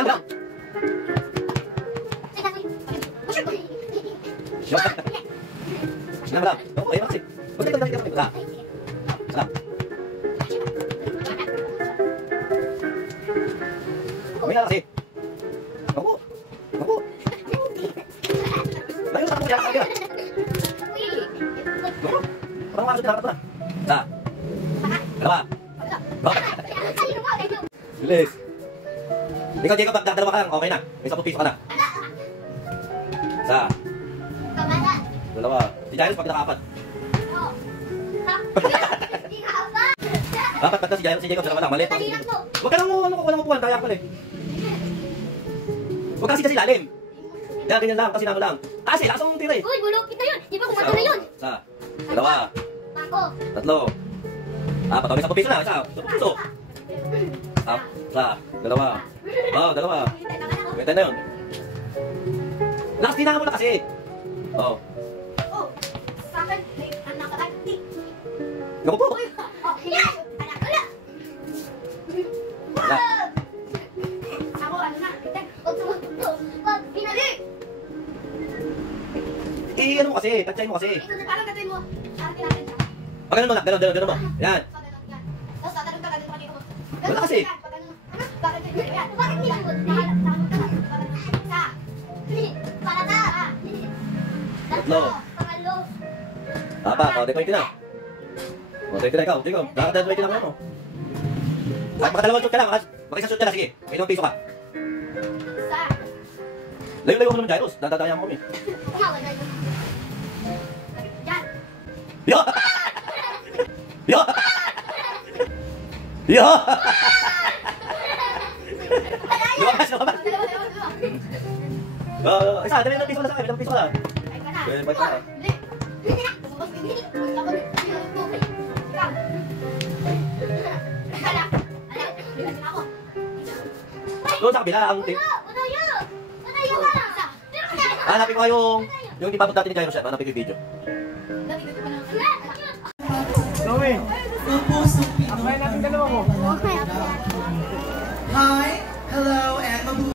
Yan lang. Yan lang. Oo, ayun kasi. Huwag ka lang. Isa. Uwi na kasi. Opo. Opo. Layo sa ako yan. Opo. Parang makasod na ka. Isa. Dalawa. Bilis. Ikaw, Jacob, dalawa ka lang. Okay na. May 10 piso ka na. Isa. Dalawa. Si Jairus, pag pinaka-4. Dapat pagka si Jairus, si Jacob, dalawa lang. Mali. Huwag ka lang upuan. Kaya pala eh. Huwag kasi lalim. Kaya ganyan lang, kasi lang. Kasi, lakas mong tira eh. Uy, bulok kita yun. Di ba kumato na yun? Isa. Dalawa. Tatlo. Apat. May 10 piso na. Isa. 10 piso. Isa. Dalawa. Oo, dalawa. Benta na yun. Lakas tinangan mo na kasi. Oo. Oh, sa akin, may anak ka ati. Naku po. Yan! Anak ka na! Ako, ano na? Huwag tumututo. Huwag, binali! Ano mo kasi, tansyahin mo kasi. Ito na, parang gagawin mo. Atin natin siya. Pag ganun mo na, ganun mo. Yan. Tapos, tatanong ka, ganun pa dito mo. Wala kasi. Bakit hindi mo? Para na! Tatlo. Pangalo. Apat. O, 20 na. O, 20 na ikaw. Jacob, nakakadal 20 na mo. Makadalawang shoot ka lang. Makisang shoot ka lang. Sige, may 1 piso ka. Isa. Layo-layo mo naman, Jairus. Dadadaya mo kami. Kumawal na yun. Yan. Yo! Yo! Yo! Lumabas. Dalawa. Isa, dali ng piso na sa akin. May 1 piso na. Ay ka na. Pwede ba ito? Hindi na. Hindi na. Doon sa kabila, ang tip. Hanapin ko yung ipapot natin ni Jairus yan. Hanapin ko yung video. Chloe, akbayan natin dalawa mo. Hi, hello, and